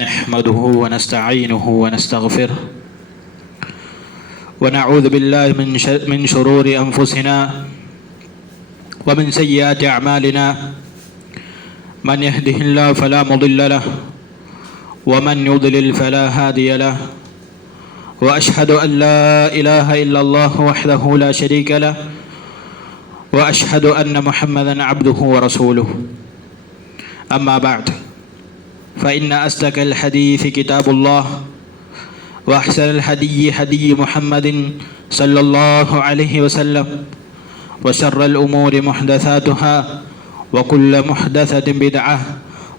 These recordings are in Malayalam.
نحمده ونستعينه ونستغفره ونعوذ بالله من شرور أنفسنا ومن سيئات أعمالنا من يهده الله فلا مضل له ومن يضلل فلا هادي له وأشهد أن لا إله إلا الله وحده لا شريك له وأشهد أن محمدا عبده ورسوله أما بعد فإن أصدق الحديث كتاب الله وأحسن الهدي هدي محمد صلى الله عليه وسلم وشر الأمور محدثاتها وكل محدثة بدعة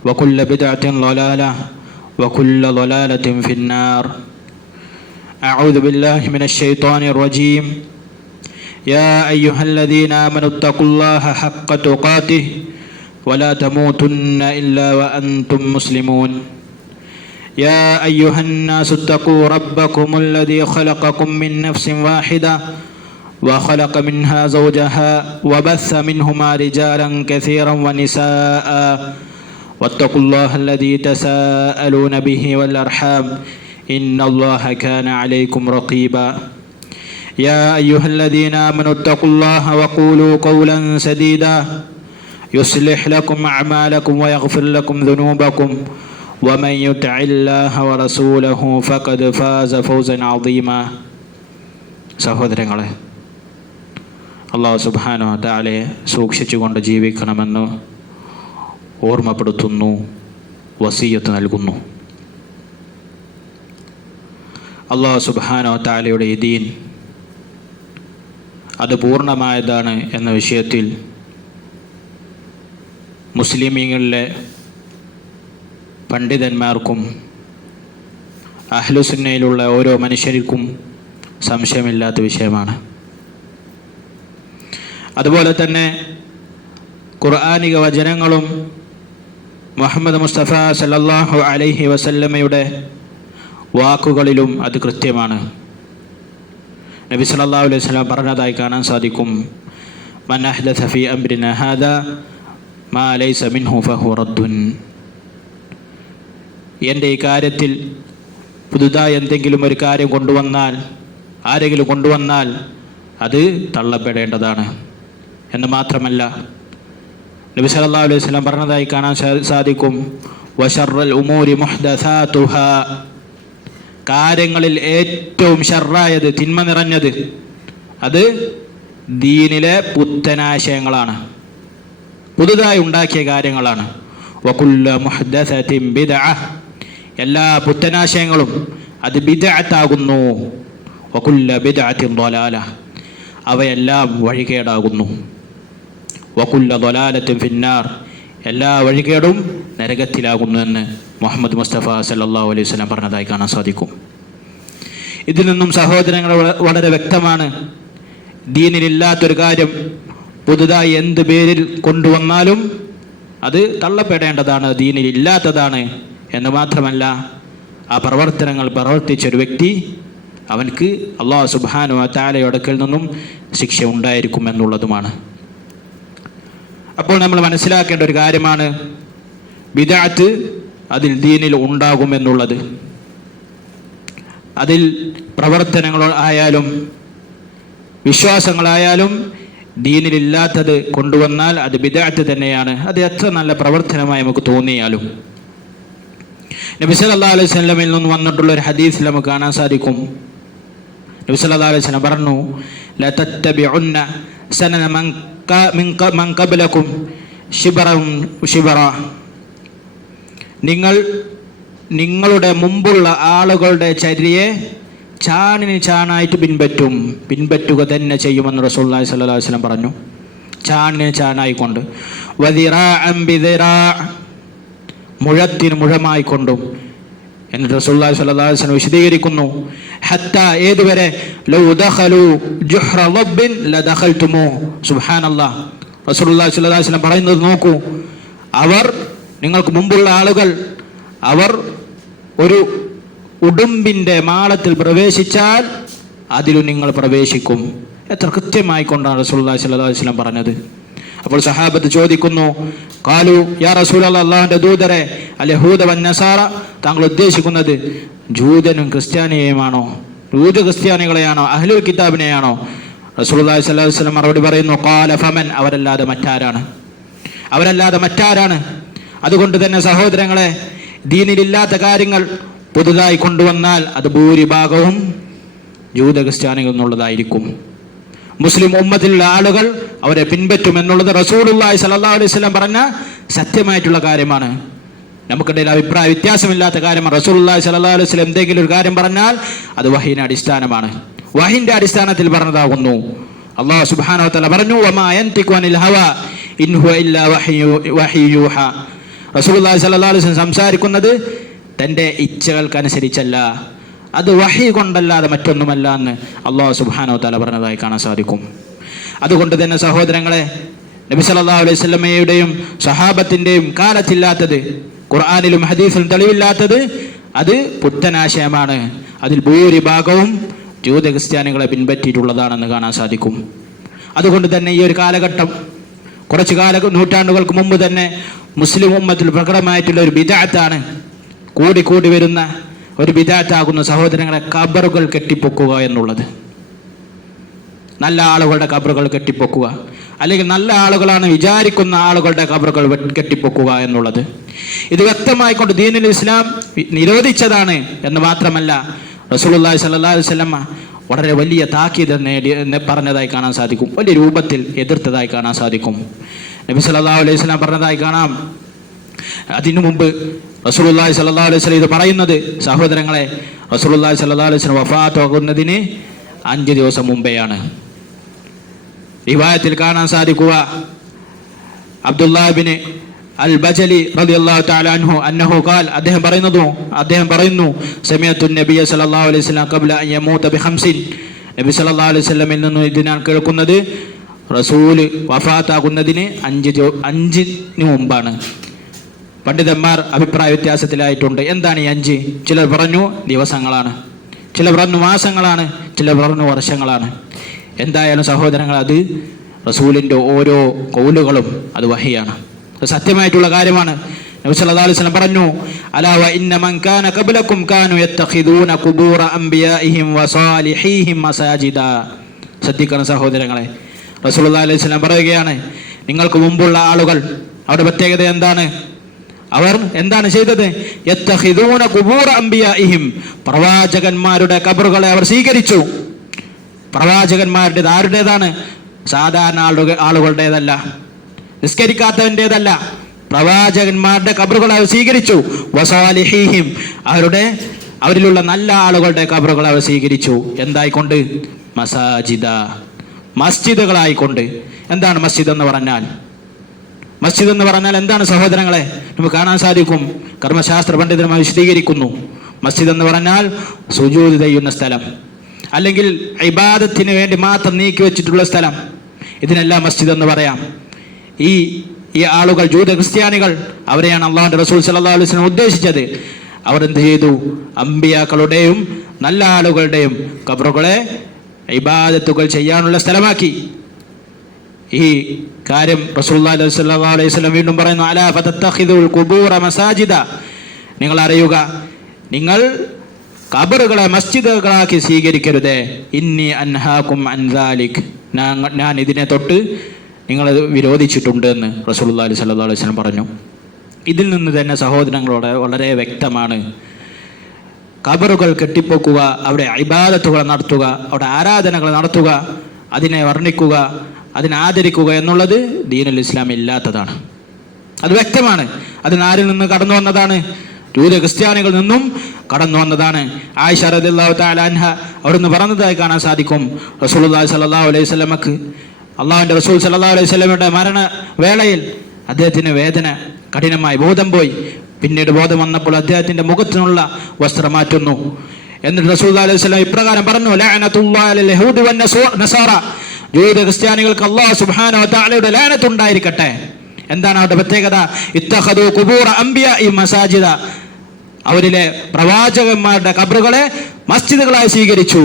وكل بدعة ضلالة وكل ضلالة في النار. أعوذ بالله من الشيطان الرجيم. يا أيها الذين آمنوا اتقوا الله حق تقاته ولا تموتن إلا وأنتم مسلمون. يا أيها الناس اتقوا ربكم الذي خلقكم من نفس واحدة وخلق منها زوجها وبث منهما رجالا كثيرا ونساء واتقوا الله الذي تساءلون به والأرحام إن الله كان عليكم رقيبا. يا أيها الذين آمنوا اتقوا الله وقولوا قولا سديدا يصلح لكم أعمالكم ويغفر لكم ذنوبكم ومن يطع الله ورسوله فقد فاز فوزا عظيما. സഹോദരങ്ങളെ, അല്ലാഹു സുബ്ഹാനഹു വ തആലയെ സൂക്ഷിച്ചുകൊണ്ട് ജീവിക്കണമെന്ന് ഓർമ്മപ്പെടുത്തുന്നു, വസിയ്യത്ത് നൽകുന്നു. അല്ലാഹു സുബ്ഹാനഹു വ തആലയുടെ ഈ ദീൻ അത് പൂർണ്ണമായതാണ് എന്ന വിഷയത്തിൽ മുസ്ലിമീങ്ങളിലെ പണ്ഡിതന്മാർക്കും അഹ്ലുസുന്നയിലുള്ള ഓരോ മനുഷ്യർക്കും സംശയമില്ലാത്ത വിഷയമാണ്. അതുപോലെ തന്നെ ഖുർആനിക വചനങ്ങളും മുഹമ്മദ് മുസ്തഫ സല്ലല്ലാഹു അലൈഹി വസല്ലമയുടെ വാക്കുകളിലും അത് കൃത്യമാണ്. നബി സല്ലല്ലാഹു അലൈഹി വസല്ലം പറഞ്ഞതായി കാണാൻ സാധിക്കും, മൻ അഹ്ദസ ഫീ അംരിനാ ഹാദാ മാ ലൈസ മിൻഹു ഫഹുവ റദ്ദുൻ. എൻ്റെ ഈ കാര്യത്തിൽ പുതുതായി എന്തെങ്കിലും ഒരു കാര്യം ആരെങ്കിലും കൊണ്ടുവന്നാൽ അത് തള്ളപ്പെടേണ്ടതാണ് എന്ന് മാത്രമല്ല, നബി സല്ലല്ലാഹു അലൈഹി വസല്ലം പറഞ്ഞതായി കാണാൻ സാധിക്കും, വശർറൽ ഉമൂരി മുഹ്ദസാതുഹാ. കാര്യങ്ങളിൽ ഏറ്റവും ഷർറായത്, തിന്മ നിറഞ്ഞത്, അത് ദീനിലെ പുത്തനാശയങ്ങളാണ്, പുതുതായി ഉണ്ടാക്കിയ കാര്യങ്ങളാണ്. വകുല്ല മുഹ്ദസത്തിൻ ബിദ്അഹ്. എല്ലാ പുത്തനാശയങ്ങളും അത് ബിദ്അത്താകുന്നു. വകുല്ല ബിദ്അത്തിൻ ളലാല. അവയെല്ലാം വഴികേടാകുന്നു. വകുല്ല ളലാലത്തിൻ ഫിന്നാർ. എല്ലാ വഴികേടും നരകത്തിലാകുന്നു എന്ന് മുഹമ്മദ് മുസ്തഫ സല്ലല്ലാഹു അലൈഹി വസല്ലം പറഞ്ഞതായി കാണാൻ സാധിക്കും. ഇതിൽ നിന്നും സഹോദരങ്ങൾ വളരെ വ്യക്തമാണ്, ദീനിലില്ലാത്തൊരു കാര്യം പുതുതായി എന്ത് പേരിൽ കൊണ്ടുവന്നാലും അത് തള്ളപ്പെടേണ്ടതാണ്, ദീനിലില്ലാത്തതാണ് എന്ന് മാത്രമല്ല, ആ പ്രവർത്തനങ്ങൾ പ്രവർത്തിച്ചൊരു വ്യക്തി, അവൻക്ക് അല്ലാഹു സുബ്ഹാനഹു വ തആലയുടെ അടുക്കൽ നിന്നും ശിക്ഷ ഉണ്ടായിരിക്കും എന്നുള്ളതുമാണ്. അപ്പോൾ നമ്മൾ മനസ്സിലാക്കേണ്ട ഒരു കാര്യമാണ്, ബിദ്അത്ത് അതിൽ ദീനിൽ ഉണ്ടാകുമെന്നുള്ളത്. അതിൽ പ്രവർത്തനങ്ങൾ ആയാലും വിശ്വാസങ്ങളായാലും ദീനിലില്ലാത്തത് കൊണ്ടുവന്നാൽ അത് ബിദ്അത്ത് തന്നെയാണ്. അത് എത്ര നല്ല പ്രവർത്തനമായി നമുക്ക് തോന്നിയാലും. നബി സല്ലല്ലാഹു അലൈഹി വസല്ലമയിൽ നിന്ന് വന്നിട്ടുള്ള ഒരു ഹദീസിൽ നമുക്ക് കാണാൻ സാധിക്കും, നബി സല്ലല്ലാഹു അലൈഹി വസല്ലം പറഞ്ഞു, ല തത്തബിഉന്ന സനന മൻ ഖബ്ലകും ശിബ്റൻ ശിബ്റ. നിങ്ങളുടെ മുമ്പുള്ള ആളുകളുടെ ചര്യയെ ചാണിന് ചാണായിട്ട് പിൻപറ്റുക തന്നെ ചെയ്യുമെന്ന് റസൂലുള്ളാഹി സ്വല്ലല്ലാഹു അലൈഹി വസല്ലം പറഞ്ഞു. ചാണിന് ചാണായിക്കൊണ്ട്, വദിറാഅൻ ബിദിറാ, മുഴത്തിന് മുഴമായിക്കൊണ്ടും. എന്നിട്ട് റസൂലുള്ളാഹി സ്വല്ലല്ലാഹു അലൈഹി വസല്ലം വിശദീകരിക്കുന്നു, ഹത്താ, ഏതുവരെ, ലൗ ദഖലു ജുഹ്റ റബ്ബിൻ ലദഖൽതുമു. സുബ്ഹാനല്ലാഹ്. റസൂലുള്ളാഹി സ്വല്ലല്ലാഹു അലൈഹി വസല്ലം പറയുന്നത് നോക്കൂ, നിങ്ങൾക്ക് മുമ്പുള്ള ആളുകൾ അവർ ഒരു ഉടുമ്പിൻ്റെ മാളത്തിൽ പ്രവേശിച്ചാൽ അതിലും നിങ്ങൾ പ്രവേശിക്കും. എത്ര കൃത്യമായി കൊണ്ടാണ് റസൂലുള്ളാഹി സ്വല്ലല്ലാഹു അലൈഹി വസല്ലം പറഞ്ഞത്. അപ്പോൾ സഹാബത്ത് ചോദിക്കുന്നു, ഖാലു യാ റസൂലല്ലാഹ്, അല്ലാഹുവിന്റെ ദൂതരെ, അൽ യഹൂദ വൻ നസാറ, താങ്കൾ ഉദ്ദേശിക്കുന്നത് ജൂതനും ക്രിസ്ത്യാനിയെയുമാണോ? ജൂത ക്രിസ്ത്യാനികളെയാണോ? അഹ്ലുൽ കിതാബിനെയാണോ? റസൂലുള്ളാഹി സ്വല്ലല്ലാഹു അലൈഹി വസല്ലം മറുപടി പറയുന്നു, ഖാല ഫമൻ, അവരല്ലാതെ മറ്റാരാണ്? അവരല്ലാതെ മറ്റാരാണ്? അതുകൊണ്ട് തന്നെ സഹോദരങ്ങളെ, ദീനിലില്ലാത്ത കാര്യങ്ങൾ പുതുതായി കൊണ്ടുവന്നാൽ അത് ഭൂരിഭാഗവും ജൂത ക്രിസ്ത്യാനികൾ എന്നുള്ളതായിരിക്കും. മുസ്ലിം ഉമ്മത്തിലുള്ള ആളുകൾ അവരെ പിൻപറ്റുമെന്നുള്ളത് റസൂലുള്ളാഹി സ്വല്ലല്ലാഹു അലൈഹി വസല്ലം പറഞ്ഞ സത്യമായിട്ടുള്ള കാര്യമാണ്. നമുക്കിടയിൽ അഭിപ്രായ വ്യത്യാസമില്ലാത്ത കാര്യമാണ്. റസൂലുള്ളാഹി സ്വല്ലല്ലാഹു അലൈഹി വസല്ലം എന്തെങ്കിലും ഒരു കാര്യം പറഞ്ഞാൽ അത് വഹീന്റെ അടിസ്ഥാനമാണ്, വഹീന്റെ അടിസ്ഥാനത്തിൽ പറഞ്ഞതാകുന്നു. അല്ലാഹു സുബ്ഹാനഹു വ തആല പറഞ്ഞു, വമാ യൻതിഖു അനിൽ ഹവാ ഇൻ ഹുവ ഇല്ലാ വഹ്യു യൂഹാ. റസൂലുള്ളാഹി സ്വല്ലല്ലാഹു അലൈഹി വസല്ലം സംസാരിക്കുന്നത് തൻ്റെ ഇച്ഛകൾക്കനുസരിച്ചല്ല, അത് വഹി കൊണ്ടല്ലാതെ മറ്റൊന്നുമല്ല എന്ന് അല്ലാഹു സുബ്ഹാനഹു വ തആല പറഞ്ഞതായി കാണാൻ സാധിക്കും. അതുകൊണ്ട് തന്നെ സഹോദരങ്ങളെ, നബി സല്ലല്ലാഹു അലൈഹി വസല്ലമയുടെയും സഹാബത്തിൻ്റെയും കാലത്തില്ലാത്തത്, ഖുർആനിലും ഹദീസിലും തെളിവില്ലാത്തത്, അത് പുത്തനാശയമാണ്. അതിൽ ഭൂരിഭാഗവും ജൂത ക്രിസ്ത്യാനികളെ പിൻപറ്റിയിട്ടുള്ളതാണെന്ന് കാണാൻ സാധിക്കും. അതുകൊണ്ട് തന്നെ ഈ ഒരു കാലഘട്ടം, കുറച്ചു നൂറ്റാണ്ടുകൾക്ക് മുമ്പ് തന്നെ മുസ്ലിം ഉമ്മത്തിൽ പ്രകടമായിട്ടുള്ള ഒരു ബിദ്അത്താണ്, കൂടി വരുന്ന ഒരു ബിദ്അത്താകുന്ന സഹോദരങ്ങളെ, ഖബറുകൾ കെട്ടിപ്പൊക്കുക എന്നുള്ളത്. നല്ല ആളുകളുടെ ഖബറുകൾ കെട്ടിപ്പൊക്കുക, അല്ലെങ്കിൽ നല്ല ആളുകളാണ് വിചാരിക്കുന്ന ആളുകളുടെ ഖബറുകൾ കെട്ടിപ്പൊക്കുക എന്നുള്ളത്. ഇത് വ്യക്തമായിക്കൊണ്ട് ദീനുൽ ഇസ്ലാം നിരോധിച്ചതാണ് എന്ന് മാത്രമല്ല, റസൂലുള്ളാഹി സ്വല്ലല്ലാഹു അലൈഹി വസല്ലം വളരെ വലിയ താക്കീത് പറഞ്ഞതായി കാണാൻ സാധിക്കും, വലിയ രൂപത്തിൽ എതിർത്തതായി കാണാൻ സാധിക്കും. നബി സല്ലല്ലാഹു അലൈഹി വസല്ലം പറഞ്ഞതായി കാണാം. അതിനു മുമ്പ് റസൂലുള്ളാഹി സ്വല്ലല്ലാഹു അലൈഹി വസല്ലം ഇത് പറയുന്നത് സഹോദരങ്ങളെ, റസൂലുള്ളാഹി സ്വല്ലല്ലാഹു അലൈഹി വസല്ലം വഫാത്താകുന്നതിന് 5 ദിവസം മുമ്പെയാണ്. റിവായത്തിൽ കാണാൻ സാധിക്കുക, അബ്ദുല്ലാഹ് ഇബ്നു അൽ ബജലി റളിയല്ലാഹു തആല അൻഹു അന്നഹു ഖാൽ, അദ്ദേഹം പറയുന്നു സമിഅതു നബിയ സല്ലല്ലാഹു അലൈഹി വസല്ലം ഖബ്ല അൻ യമൂത ബിഖംസിൻ. നബി സല്ലല്ലാഹു അലൈഹി വസല്ലമിൽ നിന്ന് ഇതിനാൽ കേൾക്കുന്നത് റസൂൽ വഫാത്താകുന്നതിന് 5 മുമ്പാണ്. പണ്ഡിതന്മാർ അഭിപ്രായ വ്യത്യാസത്തിലായിട്ടുണ്ട്. എന്താണ് ഈ 5? ചിലർ പറഞ്ഞു ദിവസങ്ങളാണ്, ചിലർ പറഞ്ഞു മാസങ്ങളാണ്, ചിലർ പറഞ്ഞു വർഷങ്ങളാണ്. എന്തായാലും സഹോദരങ്ങൾ, അത് റസൂലിൻ്റെ ഓരോ കൗലുകളും അത് വഹിയാണ്, സത്യമായിട്ടുള്ള കാര്യമാണ്. നബി സല്ലല്ലാഹു അലൈഹി വസല്ലം പറഞ്ഞു, അലാ വ ഇന്ന മൻ കാന ഖബ്ലകും കാനു യത്തഖിദൂന ഖുബൂറ അംബിയാഇഹിം വസാലിഹീഹിം മസാജിദ. ശ്രദ്ധിക്കണം സഹോദരങ്ങളെ, റസൂലുള്ളാഹി അലൈഹി വസല്ലം പറയുകയാണ്, നിങ്ങൾക്ക് മുമ്പുള്ള ആളുകൾ, അവരുടെ പ്രത്യേകത എന്താണ്? അവർ എന്താണ് ചെയ്തത്? യത്തഖിദൂന ഖുബൂറ അംബിയാഇഹിം, പ്രവാചകന്മാരുടെ ഖബറുകളെ അവർ സ്വീകരിച്ചു. പ്രവാചകന്മാരുടേത് ആരുടേതാണ്? സാധാരണ ആളുകളുടേതല്ല, നിസ്കരിക്കാത്തവൻ്റേതല്ല, പ്രവാചകന്മാരുടെ ഖബറുകളെ അവർ സ്വീകരിച്ചു. വസാലിഹീഹിം, അവരിലുള്ള നല്ല ആളുകളുടെ ഖബറുകളെ അവർ സ്വീകരിച്ചു. എന്തായിക്കൊണ്ട്? മസാജിദ, മസ്ജിദുകളായിക്കൊണ്ട്. എന്താണ് മസ്ജിദ് എന്ന് പറഞ്ഞാൽ? മസ്ജിദ് എന്ന് പറഞ്ഞാൽ എന്താണ് സഹോദരങ്ങളെ? നമുക്ക് കാണാൻ സാധിക്കും, കർമ്മശാസ്ത്ര പണ്ഡിതന്മാർ വിശദീകരിക്കുന്നു. മസ്ജിദ് എന്ന് പറഞ്ഞാൽ സുജൂദ് ചെയ്യുന്ന സ്ഥലം, അല്ലെങ്കിൽ ഇബാദത്തിന് വേണ്ടി മാത്രം നീക്കി വെച്ചിട്ടുള്ള സ്ഥലം, ഇതിനെല്ലാം മസ്ജിദ് എന്ന് പറയാം. ഈ ആളുകൾ, ജൂത ക്രിസ്ത്യാനികൾ, അവരെയാണ് അള്ളാഹുവിൻ്റെ റസൂൽ സല്ലല്ലാഹു അലൈഹി വസല്ലം ഉദ്ദേശിച്ചത്. അവർ എന്ത് ചെയ്തു? അമ്പിയാക്കളുടെയും നല്ല ആളുകളുടെയും ഖബറുകളെ ഇബാദത്തുകൾ ചെയ്യാനുള്ള സ്ഥലമാക്കി. ഈ കാര്യം റസൂലുള്ളാഹി സ്വല്ലല്ലാഹു അലൈഹി വസല്ലം വീണ്ടും പറയുന്നു, അലാ ഫതത്തഖിദുൽ ഖുബൂറ മസാജിദ, നിങ്ങൾ അറിയുക, നിങ്ങൾ ഖബറുകളെ മസ്ജിദുകളാക്കി സ്വീകരിക്കരുതേ. ഇന്നി അൻഹാകും അൻ ദാലിക്, ഞാൻ ഇതിനെ തൊട്ട് നിങ്ങൾ വിരോധിച്ചിട്ടുണ്ട് എന്ന് റസൂലുള്ളാഹി സ്വല്ലല്ലാഹു അലൈഹി വസല്ലം പറഞ്ഞു. ഇതിൽ നിന്ന് തന്നെ സഹോദരങ്ങളോട് വളരെ വ്യക്തമാണ്, ഖബറുകൾ കെട്ടിപ്പൊക്കുക, അവിടെ ഇബാദത്തുകൾ നടത്തുക, അവിടെ ആരാധനകൾ നടത്തുക, അതിനെ വർണ്ണിക്കുക, അതിനെ ആദരിക്കുക എന്നുള്ളത് ദീനുൽ ഇസ്ലാം ഇല്ലാത്തതാണ്. അത് വ്യക്തമാണ്. അതിനാരിൽ നിന്ന് കടന്നു വന്നതാണ്? ജൂത ക്രിസ്ത്യാനികളിൽ നിന്നും കടന്നു വന്നതാണ്. ആയിഷ റളിയല്ലാഹു തആല അൻഹ അവിടുന്ന് പറഞ്ഞതായി കാണാൻ സാധിക്കും, റസൂലുള്ളാഹി സ്വല്ലല്ലാഹു അലൈഹി വസല്ലമക്ക്, അള്ളാഹുവിൻ്റെ റസൂൽ സ്വല്ലല്ലാഹു അലൈഹി വസല്ലമയുടെ മരണ വേളയിൽ അദ്ദേഹത്തിന് വേദന കഠിനമായി, ബോധം പോയി. പിന്നീട് ബോധം വന്നപ്പോൾ അദ്ദേഹത്തിൻ്റെ മുഖത്തിനുള്ള വസ്ത്രം മാറ്റുന്നു. എന്നിട്ട് റസൂലുള്ളാഹി അലൈഹി വസല്ലം ഇപ്രകാരം പറഞ്ഞു, ലഅനത്തുല്ലാഹി അലൽ യഹൂദി വൻ നസാറ, ജൂത ക്രിസ്ത്യാനികൾക്ക് അല്ലാഹു സുബ്ഹാനഹു വ തആലയുടെ ലഅനത്ത് ഉണ്ടായിരിക്കട്ടെ. എന്താണ് അവരുടെ പ്രത്യേകത? ഇത്തഖദു ഖുബൂറ അംബിയാഇ മസാജിദ, അവരിലെ പ്രവാചകന്മാരുടെ ഖബറുകളെ മസ്ജിദുകളായി സ്വീകരിച്ചു.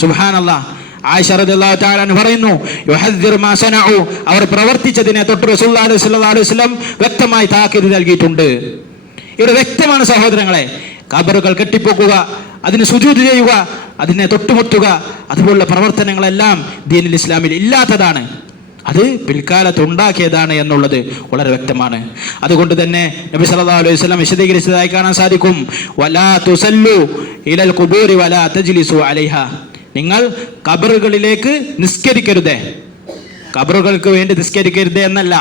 സുബ്ഹാനല്ലാഹ്. ആയിഷ റളിയല്ലാഹു തആല അൻഹ പറയുന്നു, യുഹദ്ദിറു മാ സനഉ, അവർ പ്രവർത്തിച്ചതിനെ തൊട്ട് റസൂലുള്ളാഹി സ്വല്ലല്ലാഹു അലൈഹി വസല്ലം വ്യക്തമായി താക്കീത് നൽകിയിട്ടുണ്ട്. ഇവിടെ വ്യക്തമാണ് സഹോദരങ്ങളെ, ഖബറുകൾ കെട്ടിപ്പൊക്കുക, അതിന് സുജൂദ് ചെയ്യുക, അതിനെ തൊട്ടുമുട്ടുക, അതുപോലുള്ള പ്രവർത്തനങ്ങളെല്ലാം ദീനുൽ ഇസ്ലാമിൽ ഇല്ലാത്തതാണ്. അത് പിൽക്കാലത്ത് ഉണ്ടാക്കിയതാണ് എന്നുള്ളത് വളരെ വ്യക്തമാണ്. അതുകൊണ്ട് തന്നെ നബി സല്ലല്ലാഹു അലൈഹി വസല്ലം വിശദീകരിച്ചതായി കാണാൻ സാധിക്കും, വലാ തുസല്ലു ഇലൽ ഖുബൂരി വലാ തജ്ലിസു അലൈഹാ, നിങ്ങൾ ഖബറുകളിലേക്ക് നിസ്കരിക്കരുതേ. ഖബറുകൾക്ക് വേണ്ടി നിസ്കരിക്കരുത് എന്നല്ല,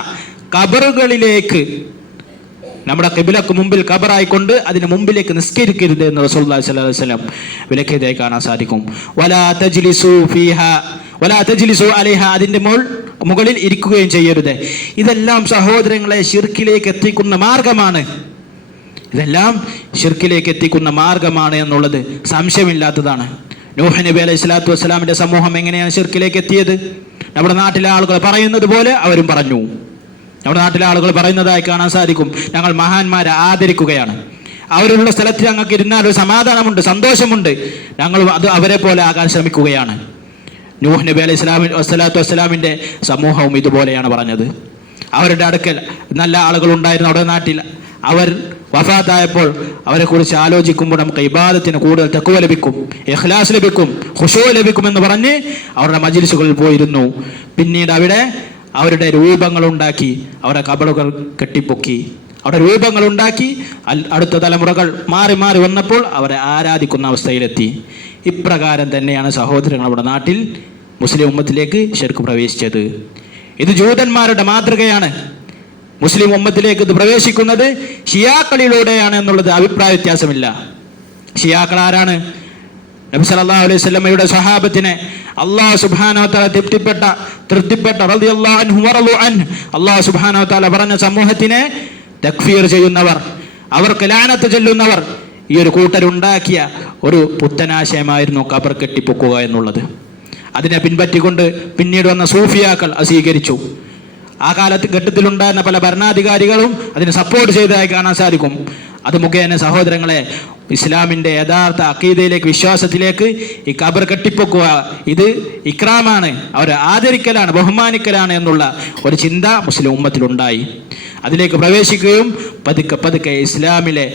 ഖബറുകളിലേക്ക്, നമ്മുടെ ഖിബ്ലക്ക് മുമ്പിൽ ഖബറായിക്കൊണ്ട് അതിന് മുമ്പിലേക്ക് നിസ്കരിക്കരുത് എന്ന് റസൂലുള്ളാഹി സ്വല്ലല്ലാഹു അലൈഹി വസല്ലം വിലക്കിയതായി കാണാൻ സാധിക്കും. വലാ തജ്ലിസു ഫീഹാ വലാ തജ്ലിസു അലൈഹാ, അതിന്റെ മുകളിൽ ഇരിക്കുകയും ചെയ്യരുത്. ഇതെല്ലാം സഹോദരങ്ങളെ ശിർക്കിലേക്ക് എത്തിക്കുന്ന മാർഗമാണ്. ഇതെല്ലാം ശിർക്കിലേക്ക് എത്തിക്കുന്ന മാർഗമാണ് എന്നുള്ളത് സംശയമില്ലാത്തതാണ്. നൂഹ് നബി അലൈഹി സ്വലാത്തു വസ്സലാമിന്റെ സമൂഹം എങ്ങനെയാണ് ശിർക്കിലേക്ക് എത്തിയത്? നമ്മുടെ നാട്ടിലെ ആളുകൾ പറയുന്നത് പോലെ അവരും പറഞ്ഞു. നമ്മുടെ നാട്ടിലെ ആളുകൾ പറയുന്നതായി കാണാൻ സാധിക്കും, ഞങ്ങൾ മഹാന്മാരെ ആദരിക്കുകയാണ്, അവരുള്ള സ്ഥലത്ത് ഞങ്ങൾക്ക് ഇരുന്നാൽ ഒരു സമാധാനമുണ്ട്, സന്തോഷമുണ്ട്, ഞങ്ങൾ അത് അവരെ പോലെ ആകാൻ ശ്രമിക്കുകയാണ്. നൂഹ് നബി അലൈഹി സ്വലാത്തു വസ്സലാമിന്റെ സമൂഹവും ഇതുപോലെയാണ് പറഞ്ഞത്. അവരുടെ അടുക്കൽ നല്ല ആളുകൾ ഉണ്ടായിരുന്നു അവിടെ നാട്ടിൽ. അവർ വഫാത്തായപ്പോൾ അവരെ കുറിച്ച് ആലോചിക്കുമ്പോൾ നമുക്ക് ഇബാദത്തിന് കൂടുതൽ തഖ്വ ലഭിക്കും, ഇഖ്ലാസ് ലഭിക്കും, ഖുശൂ ലഭിക്കും എന്ന് പറഞ്ഞ് അവരുടെ മജ്ലിസുകളിൽ പോയിരുന്നു. പിന്നീട് അവിടെ അവരുടെ രൂപങ്ങളുണ്ടാക്കി, അവരുടെ ഖബറുകൾ കെട്ടിപ്പൊക്കി, അവരുടെ രൂപങ്ങളുണ്ടാക്കി അടുത്ത തലമുറകൾ മാറി മാറി വന്നപ്പോൾ അവരെ ആരാധിക്കുന്ന അവസ്ഥയിലെത്തി. ഇപ്രകാരം തന്നെയാണ് സഹോദരങ്ങൾ നമ്മുടെ നാട്ടിൽ മുസ്ലിം ഉമ്മത്തിലേക്ക് ശരിക്കും പ്രവേശിച്ചത്. ഇത് ജൂതന്മാരുടെ മാതൃകയാണ്. മുസ്ലിം ഉമ്മത്തിലേക്ക് ഇത് പ്രവേശിക്കുന്നത് ഷിയാക്കളിലൂടെയാണ് എന്നുള്ളത് അഭിപ്രായ വ്യത്യാസമില്ല. ഷിയാക്കൾ ആരാണ്? നബി സല്ലല്ലാഹു അലൈഹി വസല്ലമയുടെ സ്വഹാബത്തിനെ അല്ലാഹു സുബ്ഹാനഹു വ തആല തൃപ്തിപ്പെട്ട റളിയല്ലാഹു അൻഹു വറളു അൻഹു, അല്ലാഹു സുബ്ഹാനഹു വ തആല പറഞ്ഞ സമൂഹത്തിനെ തക്ഫീർ ചെയ്യുന്നവർ, അവർക്ക് ലാനത്ത് ചൊല്ലുന്നവർ, ഈ ഒരു കൂട്ടരുണ്ടാക്കിയ ഒരു പുത്തനാശയമായിരുന്നു ഖബർ കെട്ടിപ്പൊക്കുക എന്നുള്ളത്. അതിനെ പിൻപറ്റിക്കൊണ്ട് പിന്നീട് വന്ന സൂഫിയാക്കൾ സ്വീകരിച്ചു. ആ ഘട്ടത്തിലുണ്ടായിരുന്ന പല ഭരണാധികാരികളും അതിനെ സപ്പോർട്ട് ചെയ്തതായി കാണാൻ സാധിക്കും. അത് മുഖേന സഹോദരങ്ങളെ ഇസ്ലാമിൻ്റെ യഥാർത്ഥ അഖീദയിലേക്ക്, വിശ്വാസത്തിലേക്ക് ഈ ഖബർ കെട്ടിപ്പൊക്കുക ഇത് ഇക്രാമാണ്, അവരെ ആദരിക്കലാണ്, ബഹുമാനിക്കലാണ് എന്നുള്ള ഒരു ചിന്ത മുസ്ലിം ഉമ്മത്തിലുണ്ടായി. അതിലേക്ക് പ്രവേശിക്കുകയും പതുക്കെ പതുക്കെ ഇസ്ലാമിലെ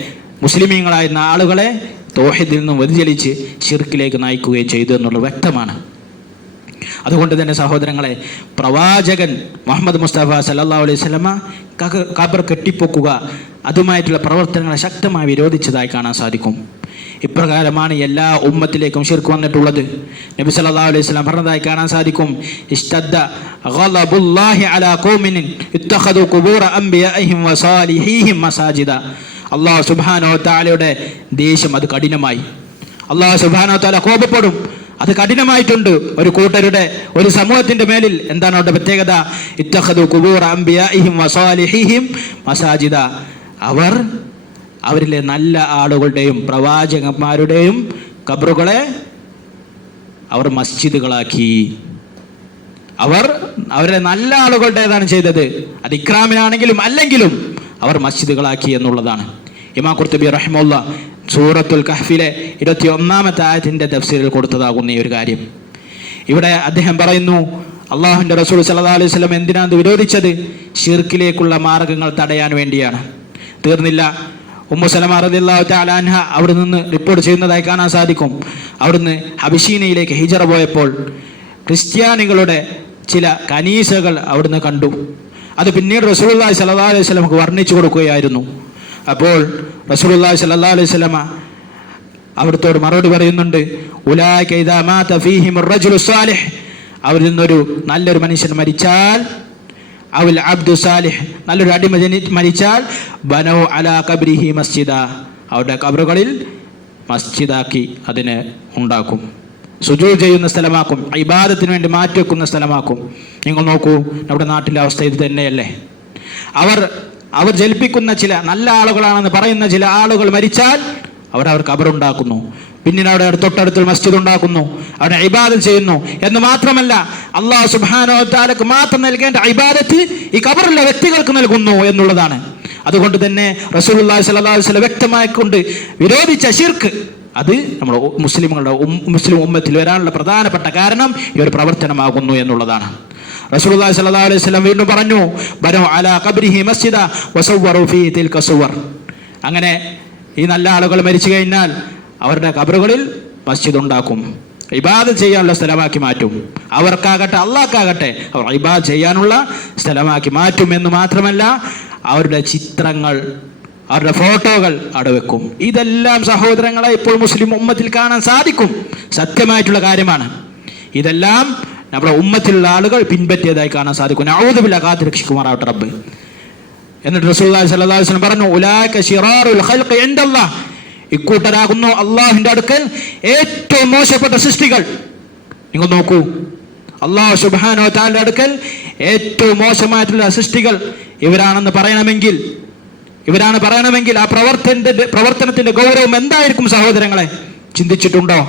മുസ്ലിമീങ്ങളായിരുന്ന ആളുകളെ തൗഹീദിൽ നിന്നും വ്യതിചലിച്ച് ശിർക്കിലേക്ക് നയിക്കുകയും ചെയ്തു എന്നുള്ളത് വ്യക്തമാണ്. അതുകൊണ്ട് തന്നെ സഹോദരങ്ങളെ, പ്രവാചകൻ മുഹമ്മദ് മുസ്തഫ സല്ലല്ലാഹു അലൈഹി വസല്ലമ ഖബർ കെട്ടിപ്പൊക്കുക, അതുമായിട്ടുള്ള പ്രവർത്തനങ്ങളെ ശക്തമായി വിരോധിച്ചതായി കാണാൻ സാധിക്കും. ഇപ്രകാരമാണ് എല്ലാ ഉമ്മത്തിലേക്കും ശിർക്ക് വന്നിട്ടുള്ളത്. നബി സല്ലല്ലാഹു അലൈഹി വസല്ലം പറഞ്ഞതായി കാണാൻ സാധിക്കും, ഇസ്തദ്ദ ഗളബുല്ലാഹി അലാ ഖൗമിൻ ഇത്തഖദു ഖുബൂറ അംബിയാഇഹിം വസാലിഹീഹിം മസാജിദ. അല്ലാഹു സുബ്ഹാനഹു വ തആലയുടെ ദേഷ്യം അത് കഠിനമായി. അല്ലാഹു സുബ്ഹാനഹു വ തആല കോപപ്പെടും, അത് കഠിനമായിട്ടുണ്ട് ഒരു കൂട്ടരുടെ, ഒരു സമൂഹത്തിന്റെ മേലിൽ. എന്താണ് അവരുടെ പ്രത്യേകത? ഇത്തഖദു ഖുബൂറ അംബിയാഇഹിം വസാലിഹീഹിം മസാജിദ. അവരിലെ നല്ല ആളുകളുടെയും പ്രവാചകന്മാരുടെയും ഖബറുകളെ അവർ മസ്ജിദുകളാക്കി. അവരിലെ നല്ല ആളുകളുടേതാണ് ചെയ്തത്. അത് ഇക്രാമിനാണെങ്കിലും അല്ലെങ്കിലും അവർ മസ്ജിദുകളാക്കി എന്നുള്ളതാണ്. ഇമാം ഖുർത്തുബി റഹിമഹുല്ലാ സൂറത്തുൽ കഹ്ഫിലെ 21-ാമത്തെ ആയത്തിന്റെ തഫ്സീറിൽ കൊടുത്തതാകുന്ന ഈ ഒരു കാര്യം. ഇവിടെ അദ്ദേഹം പറയുന്നു, അള്ളാഹുവിൻ്റെ റസൂൽ സല്ലല്ലാഹു അലൈഹി വസല്ലം എന്തിനാണ് വിരോധിച്ചത്? ശിർക്കിലേക്കുള്ള മാർഗങ്ങൾ തടയാൻ വേണ്ടിയാണ്. തീർന്നില്ല, ഉമ്മു സലമ റളിയല്ലാഹു തആല അൻഹ അവിടെ നിന്ന് റിപ്പോർട്ട് ചെയ്യുന്നതായി കാണാൻ സാധിക്കും. അവിടുന്ന് ഹബശീനയിലേക്ക് ഹിജറ പോയപ്പോൾ ക്രിസ്ത്യാനികളുടെ ചില കനീസകൾ അവിടുന്ന് കണ്ടു. അത് പിന്നീട് റസൂലുള്ളാഹി സ്വല്ലല്ലാഹു അലൈഹി വസല്ലമക്ക് വർണ്ണിച്ചു കൊടുക്കുകയായിരുന്നു. അപ്പോൾ റസൂലുള്ളാഹി സ്വല്ലല്ലാഹു അലൈഹി വസല്ലമ അവിടുത്തോട് മറുപടി പറയുന്നുണ്ട്, ഉലൈക ഇദാ മാത ഫീഹിം റജുലു സാലിഹ്, അവരിൽ നിന്നൊരു നല്ലൊരു മനുഷ്യൻ മരിച്ചാൽ, അവൽ അബ്ദു സാലിഹ്, നല്ലൊരു അടിമ മരിച്ചാൽ, ബനൗ അലാ ഖബ്രിഹി മസ്ജിദ, അവരുടെ ഖബറുകളിൽ മസ്ജിദാക്കി അതിനെ ഉണ്ടാക്കും, സുജൂദ് ചെയ്യുന്ന സ്ഥലമാക്കും, ഇബാദത്തിന് വേണ്ടി മാറ്റിവെക്കുന്ന സ്ഥലമാക്കും. നിങ്ങൾ നോക്കൂ, നമ്മുടെ നാട്ടിലെ അവസ്ഥ ഇത് തന്നെയല്ലേ? അവർ ജലിപ്പിക്കുന്ന ചില നല്ല ആളുകളാണെന്ന് പറയുന്ന ചില ആളുകൾ മരിച്ചാൽ അവർ ഖബറുണ്ടാക്കുന്നു, പിന്നീട് അവിടെ തൊട്ടടുത്തൊരു മസ്ജിദ് ഉണ്ടാക്കുന്നു, അവിടെ ഇബാദത്ത് ചെയ്യുന്നു. എന്ന് മാത്രമല്ല, അല്ലാഹു സുബ്ഹാനഹു വ തആലക്ക് മാത്രം നൽകേണ്ട ഇബാദത്ത് ഈ ഖബറുള്ള വ്യക്തികൾക്ക് നൽകുന്നു എന്നുള്ളതാണ്. അതുകൊണ്ട് തന്നെ റസൂലുള്ളാഹി സ്വല്ലല്ലാഹു അലൈഹി വസല്ലം വ്യക്തമായി കൊണ്ട് വിരോധിച്ച ശിർക്ക്, അത് നമ്മൾ മുസ്ലിം ഉമ്മത്തിൽ വരാനുള്ള പ്രധാനപ്പെട്ട കാരണം ഈ ഒരു പ്രവർത്തനമാകുന്നു എന്നുള്ളതാണ്. റസൂലുള്ളാഹി സ്വല്ലല്ലാഹു അലൈഹി വസല്ലം വീണ്ടും പറഞ്ഞു, ബനു അലാ ഖബ്രിഹി മസ്ജിദ വസവ്വറു ഫീഹി തിൽക സുവർ. അങ്ങനെ ഈ നല്ല ആളുകൾ മരിച്ചു കഴിഞ്ഞാൽ അവരുടെ ഖബറുകളിൽ മസ്ജിദ് ഉണ്ടാക്കും, ഇബാദത്ത് ചെയ്യാനുള്ള സ്ഥലമാക്കി മാറ്റും. അവർക്കാകട്ടെ അള്ളാഹ്ക്കാകട്ടെ അവർ ഇബാദത്ത് ചെയ്യാനുള്ള സ്ഥലമാക്കി മാറ്റും എന്ന് മാത്രമല്ല, അവരുടെ ചിത്രങ്ങൾ, അവരുടെ ഫോട്ടോകൾ അവിടെ വെക്കും. ഇതെല്ലാം സഹോദരങ്ങളെ ഇപ്പോൾ മുസ്ലിം ഉമ്മത്തിൽ കാണാൻ സാധിക്കും. സത്യമായിട്ടുള്ള കാര്യമാണ്. ഇതെല്ലാം നമ്മുടെ ഉമ്മത്തിലുള്ള ആളുകൾ പിൻപറ്റിയതായി കാണാൻ സാധിക്കും. നഊദു ബില്ലാഹി, കാത്ത് രക്ഷിക്കുമാറാവട്ടെ റബ്ബ്. എന്നിട്ട് റസൂലുള്ളാഹി സ്വല്ലല്ലാഹു അലൈഹി വസല്ലം പറഞ്ഞു, ഉലൈക ശിറാറുൽ ഖൽഖി ഇൻദല്ലാഹ്, ഇക്കൂട്ടരാകുന്നു അള്ളാഹുവിന്റെ അടുക്കൽ ഏറ്റവും മോശപ്പെട്ട സൃഷ്ടികൾ. നിങ്ങൾ നോക്കൂ, അള്ളാഹു സുബ്ഹാനഹു വ തആലയുടെ അടുക്കൽ ഏറ്റവും മോശമായിട്ടുള്ള സൃഷ്ടികൾ ഇവരാണെന്ന് പറയണമെങ്കിൽ ആ പ്രവർത്തനത്തിന്റെ ഗൗരവം എന്തായിരിക്കും സഹോദരങ്ങളെ? ചിന്തിച്ചിട്ടുണ്ടോ?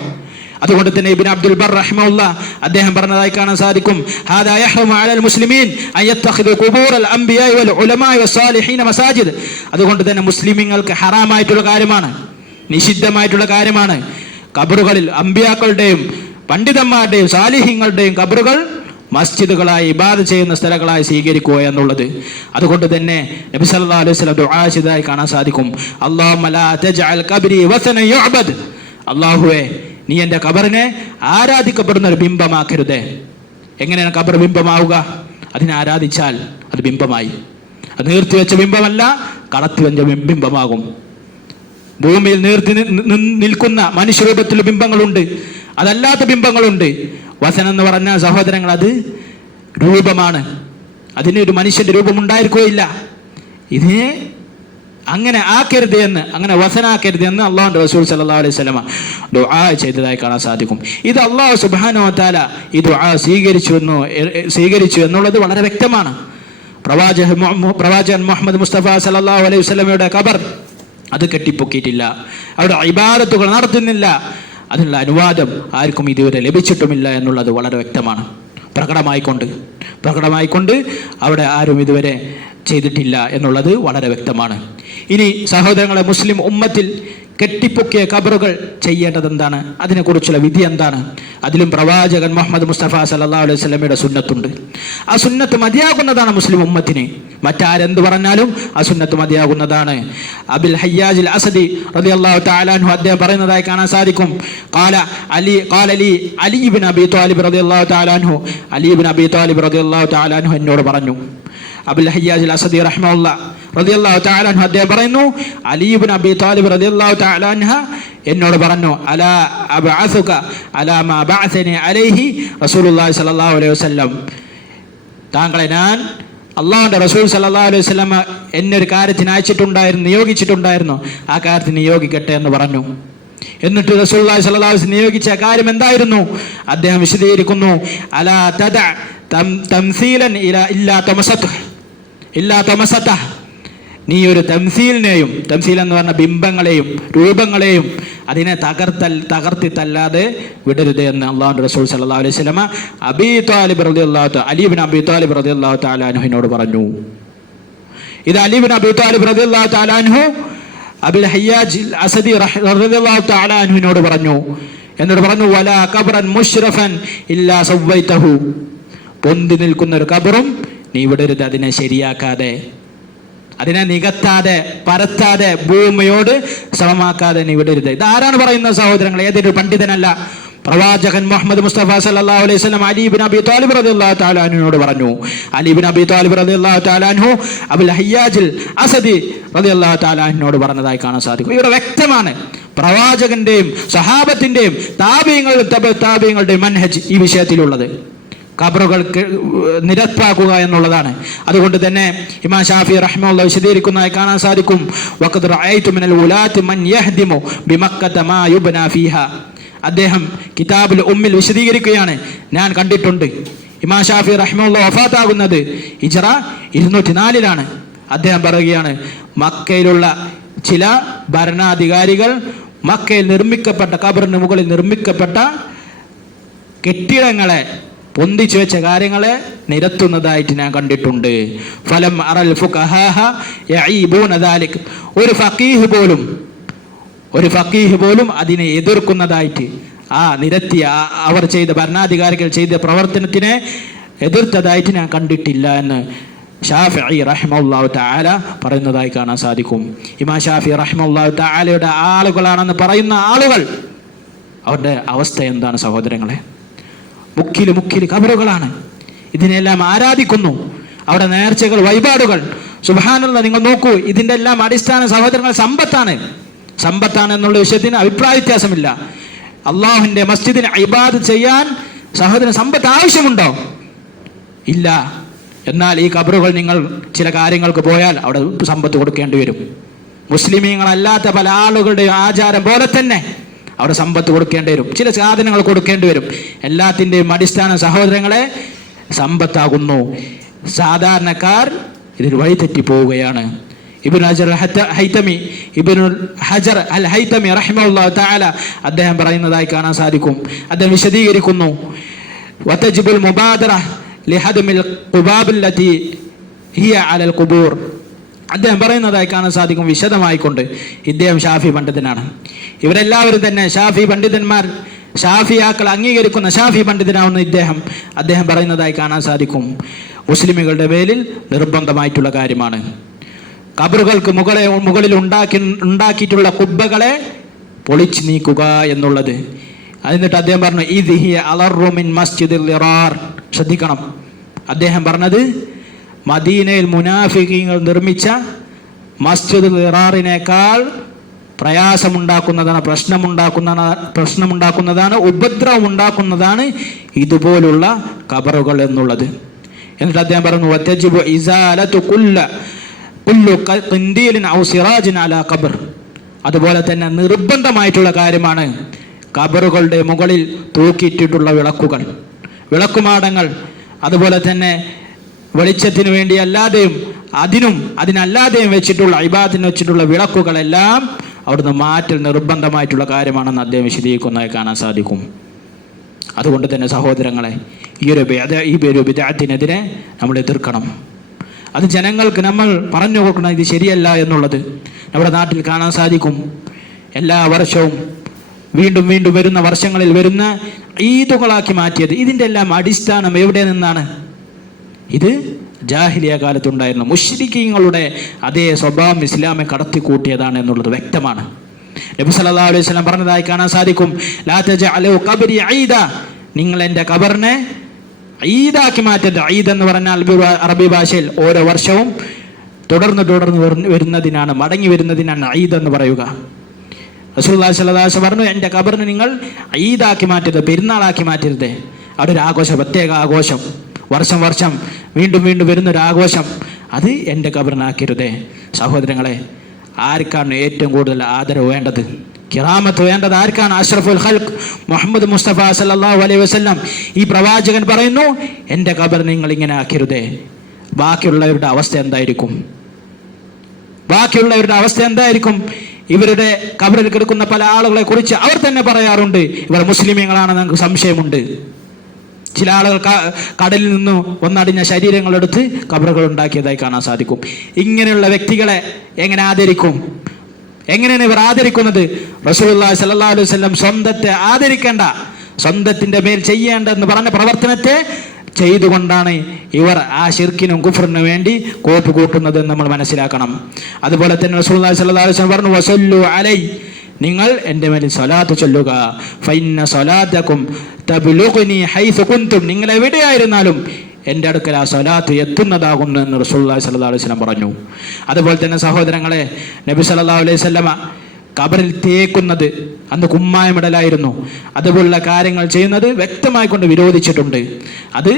അതുകൊണ്ട് തന്നെ ഇബ്നു അബ്ദുൽ ബർ റഹിമഹുല്ലാഹ് അദ്ദേഹം പറഞ്ഞതായി കാണാൻ സാധിക്കും, ഹാദാ യഹ്റമു അലൽ മുസ്ലിമീൻ അൻ യത്തഖിദു ഖുബൂറൽ അംബിയാഇ വൽ ഉലമാഇ വസ്സാലിഹീന മസാജിദ്. അതുകൊണ്ട് തന്നെ മുസ്ലിമീങ്ങൾക്ക് ഹറാമായിട്ടുള്ള കാര്യമാണ്, നിഷിദ്ധമായിട്ടുള്ള കാര്യമാണ് ഖബറുകളിൽ അമ്പിയാക്കളുടെയും പണ്ഡിതന്മാരുടെയും സാലിഹീങ്ങളുടെയും ഖബറുകൾ മസ്ജിദുകളായി ഇബാദത്ത് ചെയ്യുന്ന സ്ഥലങ്ങളായി സ്വീകരിക്കുക എന്നുള്ളത്. അതുകൊണ്ട് തന്നെ നബി സല്ലല്ലാഹു അലൈഹി വസല്ലം ദുആ ചെയ്തതായി കാണാൻ സാധിക്കും, അല്ലാഹുമ്മ ലാ തജ്അൽ ഖബ്രി വസനൻ യുഅബദ്. അല്ലാഹുവേ, നീ എൻ്റെ ഖബറിനെ ആരാധിക്കപ്പെടുന്ന ഒരു ബിംബമാക്കരുതേ. എങ്ങനെയാണ് ഖബർ ബിംബമാവുക? അതിനെ ആരാധിച്ചാൽ അത് ബിംബമായി. അത് നീർത്തിവെച്ച ബിംബമല്ല, കടത്തിവെച്ച ബിംബമാകും. ഭൂമിയിൽ നിൽക്കുന്ന മനുഷ്യരൂപത്തിലുള്ള ബിംബങ്ങളുണ്ട്, അതല്ലാത്ത ബിംബങ്ങളുണ്ട്. വസനം എന്ന് പറഞ്ഞാൽ സഹോദരങ്ങൾ അത് രൂപമാണ്, അതിനൊരു മനുഷ്യന്റെ രൂപം ഉണ്ടായിരിക്കുകയില്ല. ഇതിനെ അങ്ങനെ ആക്കരുത് എന്ന്, അങ്ങനെ വസനാക്കരുത് എന്ന് അള്ളാഹുവിന്റെ റസൂൽ സല്ലല്ലാഹു അലൈഹി വസല്ലം ദുആ ചെയ്തതായി കാണാൻ സാധിക്കും. ഇത് അള്ളാഹു സുബ്ഹാനഹു വ തആല ഈ ദുആ സ്വീകരിച്ചു എന്നുള്ളത് വളരെ വ്യക്തമാണ്. പ്രവാചകൻ മുഹമ്മദ് മുസ്തഫ സല്ലല്ലാഹു അലൈഹി വസല്ലമയുടെ ഖബർ അത് കെട്ടിപ്പൊക്കിയിട്ടില്ല, അവിടെ ഇബാദത്തുകൾ നടത്തുന്നില്ല. അതിനുള്ള അനുവാദം ആർക്കും ഇതുവരെ ലഭിച്ചിട്ടുമില്ല എന്നുള്ളത് വളരെ വ്യക്തമാണ്. പ്രകടമായിക്കൊണ്ട് അവിടെ ആരും ഇതുവരെ ചെയ്തിട്ടില്ല എന്നുള്ളത് വളരെ വ്യക്തമാണ്. ഇനി സഹോദരങ്ങളെ, മുസ്ലിം ഉമ്മത്തിൽ കെട്ടിപ്പൊക്കിയ ഖബറുകൾ ചെയ്യേണ്ടത് എന്താണ്? അതിനെക്കുറിച്ചുള്ള വിധി എന്താണ്? അതിലും പ്രവാചകൻ മുഹമ്മദ് മുസ്തഫ സല്ലല്ലാഹു അലൈഹി വസല്ലമയുടെ സുന്നത്തുണ്ട്. ആ സുന്നത്ത് മതിയാകുന്നതാണ് മുസ്ലിം ഉമ്മത്തിന്. മറ്റാരെന്ത് പറഞ്ഞാലും ആ സുന്നത്ത് മതിയാകുന്നതാണ്. അബുൽ ഹയ്യാജ് അസദി റളിയല്ലാഹു തആല അൻഹു അദ്ദേഹം പറയുന്നതായി കാണാൻ സാധിക്കും, ഖാല അലി ഇബ്നു അബീ ത്വാലിബ് റളിയല്ലാഹു തആല അൻഹു, അലി ഇബ്നു അബീ ത്വാലിബ് റളിയല്ലാഹു തആല അൻഹു എന്നോട് പറഞ്ഞു. അബുൽ ഹയ്യാജ് അസദി റഹിമഹുല്ലാഹ് റളിയല്ലാഹു തആല അൻഹു അദ്ദേഹം പറയുന്നു, അലി ഇബ്നു അബീ ത്വാലിബ് റളിയല്ലാഹു തആല അൻഹ എന്നോട് പറഞ്ഞു, അലാ അബ്അസുക അലാ മാ ബഅസനി അലൈഹി റസൂലുള്ളാഹി സ്വല്ലല്ലാഹു അലൈഹി വസല്ലം, താങ്കളെ ഞാൻ അള്ളാഹുവിന്റെ റസൂൽ സല്ലല്ലാഹു അലൈഹി വസല്ലം എന്നെ ഒരു കാര്യത്തിന് നിയോഗിച്ചിട്ടുണ്ടായിരുന്നു, ആ കാര്യത്തിന് നിയോഗിക്കട്ടെ എന്ന് പറഞ്ഞു. എന്നിട്ട് റസൂലുള്ളാഹി സ്വല്ലല്ലാഹു അലൈഹി വസല്ലം നിയോഗിച്ച കാര്യം എന്തായിരുന്നു? അദ്ദേഹം വിശദീകരിക്കുന്നു, അലാ തദ തംസീലൻ ഇല്ലാ തമസതഹ, നീ ഒരു തംസീൽ എന്ന് പറഞ്ഞ ബിംബങ്ങളെയും രൂപങ്ങളെയും അതിനെ തകർത്തിത്തല്ലാതെ വിടരുത് എന്ന് അള്ളാഹുവിന്റെ റസൂൽ സല്ലല്ലാഹു അലൈഹി വസല്ലം അലി ഇബ്നു അബീ ത്വാലിബ് റളിയല്ലാഹു തആല അൻഹുവിനോട് പറഞ്ഞു. ഇത് അലി ഇബ്നു അബീ ത്വാലിബ് റളിയല്ലാഹു തആല അൻഹു അബുൽ ഹയ്യാജ് അസദി റളിയല്ലാഹു തആല അൻഹുവിനോട് പറഞ്ഞു. എന്നോട് പറഞ്ഞു, വലാ ഖബ്റൻ മുശ്റഫൻ ഇല്ലാ സവ്വൈതഹു, പൊന്തി നിൽക്കുന്ന ഒരു ഖബറും നീ വിടരുത്, അതിനെ ശരിയാക്കാതെ, അതിനെ നികത്താതെ, പരത്താതെ, ഭൂമിയോട് സമമാക്കാതെ നീ വിടരുത്. ഇതാരാണ് പറയുന്നത് സഹോദരങ്ങൾ? ഏതൊരു പണ്ഡിതനല്ല, പ്രവാചകൻ മുഹമ്മദ് മുസ്തഫ സല്ലല്ലാഹു അലൈഹി വസല്ലം അലി ഇബ്നു അബീ ത്വാലിബ് റളിയല്ലാഹു തആല അൻഹുവിനോട് പറഞ്ഞു. അലി ഇബ്നു അബീ ത്വാലിബ് റളിയല്ലാഹു തആല അൻഹു അബുൽ ഹയ്യാജ് അസദി റളിയല്ലാഹു തആല അൻഹുവിനോട് പറഞ്ഞതായി കാണാൻ സാധിക്കും. ഇവിടെ വ്യക്തമാണ് പ്രവാചകന്റെയും സഹാബത്തിന്റെയും താബിഈങ്ങളുടെയും മൻഹജ് ഈ വിഷയത്തിലുള്ളത്. ഖബറുകൾ നിരപ്പാക്കുക എന്നുള്ളതാണ്. അതുകൊണ്ട് തന്നെ ഇമാം ഷാഫി റഹിമഹുല്ലാഹ് വിശദീകരിക്കുന്നതായി കാണാൻ സാധിക്കും, വഖദ് റഅയ്തു മിനൽ ഉലാത്തി മൻ യഹ്ദിമു ബിമക്കത മാ യുബ്നാ ഫീഹാ. അദ്ദേഹം കിതാബുൽ ഉമ്മിൽ വിശദീകരിക്കുകയാണ്, ഞാൻ കണ്ടിട്ടുണ്ട്. ഇമാം ഷാഫി റഹിമഹുല്ലാഹ് വഫാത്താകുന്നത് ഹിജ്റ 204 അദ്ദേഹം പറയുകയാണ്, മക്കയിലുള്ള ചില ഭരണാധികാരികൾ മക്കയിൽ നിർമ്മിക്കപ്പെട്ട ഖബറിന് മുകളിൽ നിർമ്മിക്കപ്പെട്ട കെട്ടിടങ്ങളെ പൊന്തിച്ചു വെച്ച കാര്യങ്ങളെ നിരത്തുന്നതായിട്ട് ഞാൻ കണ്ടിട്ടുണ്ട്. ഫലം അറൽ ഫുഖഹാ യഈബൂന ദാലിക്, ഒരു ഫഖീഹ് പോലും, ഒരു ഫഖീഹ് പോലും അതിനെ എതിർക്കുന്നതായിട്ട് അവർ ചെയ്ത ഭരണാധികാരികൾ ചെയ്ത പ്രവർത്തനത്തിനെ എതിർത്തതായിട്ട് ഞാൻ കണ്ടിട്ടില്ല എന്ന് ഷാഫിഈ റഹിമഹുല്ലാഹു തആല പറയുന്നതായി കാണാൻ സാധിക്കും. ഇമാം ഷാഫിഈ റഹിമഹുല്ലാഹു തആലയുടെ ആളുകളാണെന്ന് പറയുന്ന ആളുകൾ, അവരുടെ അവസ്ഥ എന്താണ് സഹോദരങ്ങളെ? മുക്കില് ഖബറുകളാണ്. ഇതിനെല്ലാം ആരാധിക്കുന്നു. അവിടെ നേർച്ചകൾ, വഴിപാടുകൾ. സുബ്ഹാനല്ലാഹ്, നിങ്ങൾ നോക്കൂ, ഇതിൻ്റെ എല്ലാം അടിസ്ഥാന സഹോദരങ്ങൾ സമ്പത്താണ് എന്നുള്ള വിഷയത്തിന് അഭിപ്രായ വ്യത്യാസമില്ല. അള്ളാഹുവിൻ്റെ മസ്ജിദിന് ഇബാദത്ത് ചെയ്യാൻ സഹോദരൻ സമ്പത്ത് ആവശ്യമുണ്ടോ? ഇല്ല. എന്നാൽ ഈ ഖബറുകൾ നിങ്ങൾ ചില കാര്യങ്ങൾക്ക് പോയാൽ അവിടെ സമ്പത്ത് കൊടുക്കേണ്ടി വരും. മുസ്ലിമീങ്ങളല്ലാത്ത പല ആളുകളുടെ ആചാരം പോലെ തന്നെ അവിടെ സമ്പത്ത് കൊടുക്കേണ്ടി വരും, ചില സാധനങ്ങൾ കൊടുക്കേണ്ടി വരും. എല്ലാത്തിൻ്റെയും അടിസ്ഥാന സഹോദരങ്ങളെ സമ്പത്താകുന്നു. സാധാരണക്കാർ ഇതിൽ വഴിതെറ്റി പോവുകയാണ്. ഇബ്നുൽ ഹജർ അൽ ഹൈതമി റഹിമഹുല്ലാഹു തആല അദ്ദേഹം പറയുന്നതായി കാണാൻ സാധിക്കും. അദ്ദേഹം വിശദീകരിക്കുന്നു, വതജിബുൽ മുബാദറ ലിഹദ്മിൽ ഖുബാബില്ലതി ഹിയ അലൽ ഖുബൂർ. അദ്ദേഹം പറയുന്നതായി കാണാൻ സാധിക്കും വിശദമായിക്കൊണ്ട്. ഇദ്ദേഹം ഷാഫി പണ്ഡിതനാണ്. ഇവരെല്ലാവരും തന്നെ ഷാഫി പണ്ഡിതന്മാർ, ഷാഫിയാക്കൾ അംഗീകരിക്കുന്ന ഷാഫി പണ്ഡിതനാവുന്ന അദ്ദേഹം പറയുന്നതായി കാണാൻ സാധിക്കും. മുസ്ലിമുകളുടെ മേലിൽ നിർബന്ധമായിട്ടുള്ള കാര്യമാണ് ഖബറുകൾക്ക് മുകളിൽ ഉണ്ടാക്കിയിട്ടുള്ള കുബ്ബകളെ പൊളിച്ചു നീക്കുക എന്നുള്ളത്. എന്നിട്ട് അദ്ദേഹം പറഞ്ഞു, ഇദ് ഹിയ അലറു മിൻ മസ്ജിദിൽ ളിറാർ. ശ്രദ്ധിക്കണം, അദ്ദേഹം പറഞ്ഞത് മദീനയിൽ മുനാഫിഖീങ്ങൾ നിർമ്മിച്ച മസ്ജിദുൽ ളിറാറിനേക്കാൾ പ്രയാസമുണ്ടാക്കുന്നതാണ്, പ്രശ്നമുണ്ടാക്കുന്നതാണ്, ഉപദ്രവം ഉണ്ടാക്കുന്നതാണ് ഇതുപോലുള്ള ഖബറുകൾ എന്നുള്ളത്. എന്നിട്ട് അദ്ദേഹം പറഞ്ഞു, വതജിബു ഇസാലതു കുല്ലു ഖിൻദീലിൻ ഔ സിറാജിൻ അലാ ഖബർ. അതുപോലെ തന്നെ നിർബന്ധമായിട്ടുള്ള കാര്യമാണ് ഖബറുകളുടെ മുകളിൽ തൂക്കിയിട്ടിട്ടുള്ള വിളക്കുമാടങ്ങൾ, അതുപോലെ തന്നെ വെളിച്ചത്തിന് വേണ്ടി അല്ലാതെയും അതിനല്ലാതെയും വെച്ചിട്ടുള്ള ഇബാദത്തിന് വെച്ചിട്ടുള്ള വിളക്കുകളെല്ലാം അവിടുന്ന് മാറ്റൽ നിർബന്ധമായിട്ടുള്ള കാര്യമാണെന്ന് അദ്ദേഹം വിശദീകരിക്കുന്നതായി കാണാൻ സാധിക്കും. അതുകൊണ്ട് തന്നെ സഹോദരങ്ങളെ, ഈ ഒരു ബിദ്അത്തിനെതിരെ നമ്മൾ എതിർക്കണം. അത് ജനങ്ങൾക്ക് നമ്മൾ പറഞ്ഞു കൊടുക്കണം, ഇത് ശരിയല്ല എന്നുള്ളത്. നമ്മുടെ നാട്ടിൽ കാണാൻ സാധിക്കും, എല്ലാ വർഷവും വീണ്ടും വരുന്ന വർഷങ്ങളിൽ വരുന്ന ഈദുകളാക്കി മാറ്റിയത്. ഇതിൻ്റെ എല്ലാം അടിസ്ഥാനം എവിടെ നിന്നാണ്? ഇത് ജാഹിലിയ കാലത്തുണ്ടായിരുന്ന മുശ്രിക്കീങ്ങളുടെ അതേ സ്വഭാവം ഇസ്ലാമെ കടത്തിക്കൂട്ടിയതാണ് എന്നുള്ളത് വ്യക്തമാണ്. നബി സല്ലല്ലാഹു അലൈഹി വസല്ലം പറഞ്ഞതായി കാണാൻ സാധിക്കും, ലാ തജഅലു ഖബ്രി ഈദ. നിങ്ങൾ എൻ്റെ ഖബറിനെ ഈദാക്കി മാറ്റരുത്. ഈദ് എന്ന് പറഞ്ഞാൽ അറബി ഭാഷയിൽ ഓരോ വർഷവും തുടർന്ന് വരുന്നതിനാണ്, മടങ്ങി വരുന്നതിനാണ് ഈദ് എന്ന് പറയുക. റസൂലുള്ളാഹി സ്വല്ലല്ലാഹു അലൈഹി വസല്ലം പറഞ്ഞു, എൻ്റെ ഖബറിനെ നിങ്ങൾ ഈദാക്കി മാറ്റരുത്, പെരുന്നാളാക്കി മാറ്റരുത്. അവിടെ ഒരു ആഘോഷം, പ്രത്യേക ആഘോഷം, വർഷം വീണ്ടും വരുന്നൊരാഘോഷം, അത് എൻ്റെ ഖബറിനാക്കരുതേ. സഹോദരങ്ങളെ, ആർക്കാണ് ഏറ്റവും കൂടുതൽ ആദരവ് വേണ്ടത്, കിറാമത്ത് വേണ്ടത് ആർക്കാണ്? അഷ്റഫുൽ ഖൽഖ് മുഹമ്മദ് മുസ്തഫ സല്ലല്ലാഹു അലൈഹി വസല്ലം. ഈ പ്രവാചകൻ പറയുന്നു, എൻ്റെ ഖബർ നിങ്ങൾ ഇങ്ങനെ ആക്കരുതേ. ബാക്കിയുള്ളവരുടെ അവസ്ഥ എന്തായിരിക്കും? ഇവരുടെ ഖബറിൽ കിടക്കുന്ന പല ആളുകളെ കുറിച്ച് അവർ തന്നെ പറയാറുണ്ട്, ഇവർ മുസ്ലിമീങ്ങളാണെന്ന് നമുക്ക് സംശയമുണ്ട്. ചില ആളുകൾ കടലിൽ നിന്ന് ഒന്നടിഞ്ഞ ശരീരങ്ങളെടുത്ത് ഖബറുകൾ ഉണ്ടാക്കിയതായി കാണാൻ സാധിക്കും. ഇങ്ങനെയുള്ള വ്യക്തികളെ എങ്ങനെ ആദരിക്കും? എങ്ങനെയാണ് ഇവർ ആദരിക്കുന്നത്? റസൂലുള്ളാഹി സ്വല്ലല്ലാഹു അലൈഹി വസല്ലം സ്വന്തത്തെ ആദരിക്കേണ്ട, സ്വന്തത്തിൻ്റെ മേൽ ചെയ്യേണ്ട എന്ന് പറഞ്ഞ പ്രവർത്തനത്തെ ചെയ്തുകൊണ്ടാണ് ഇവർ ആ ശിർക്കിനും കുഫ്റിനും വേണ്ടി കോപ്പ് കൂട്ടുന്നത് എന്ന് നമ്മൾ മനസ്സിലാക്കണം. അതുപോലെ തന്നെ റസൂലുള്ളാഹി സ്വല്ലല്ലാഹു അലൈഹി വസല്ലം പറഞ്ഞു, വസല്ലു അലൈ, നിങ്ങൾ എൻ്റെ മേൽ സ്വലാത്ത് ചൊല്ലുക. ഫഇന്ന സ്വലാത്തകും തബ്ലുഗ്നി ഹൈസു കുൻതും, നിങ്ങൾ എവിടെയായിരുന്നാലും എൻ്റെ അടുക്കൽ ആ സ്വലാത്ത് എത്തുന്നതാകുന്നു എന്ന് റസൂലുള്ളാഹി സ്വല്ലല്ലാഹു അലൈഹി വസല്ലം പറഞ്ഞു. അതുപോലെ തന്നെ സഹോദരങ്ങളെ, നബി സല്ലല്ലാഹു അലൈഹി വസല്ലമ ഖബറിൽ തേക്കുന്നത്, അന്ന് കുമ്മായമിടലായിരുന്നു, അതുപോലുള്ള കാര്യങ്ങൾ ചെയ്യുന്നത് വ്യക്തമായി കൊണ്ട് വിരോധിച്ചിട്ടുണ്ട്. അത്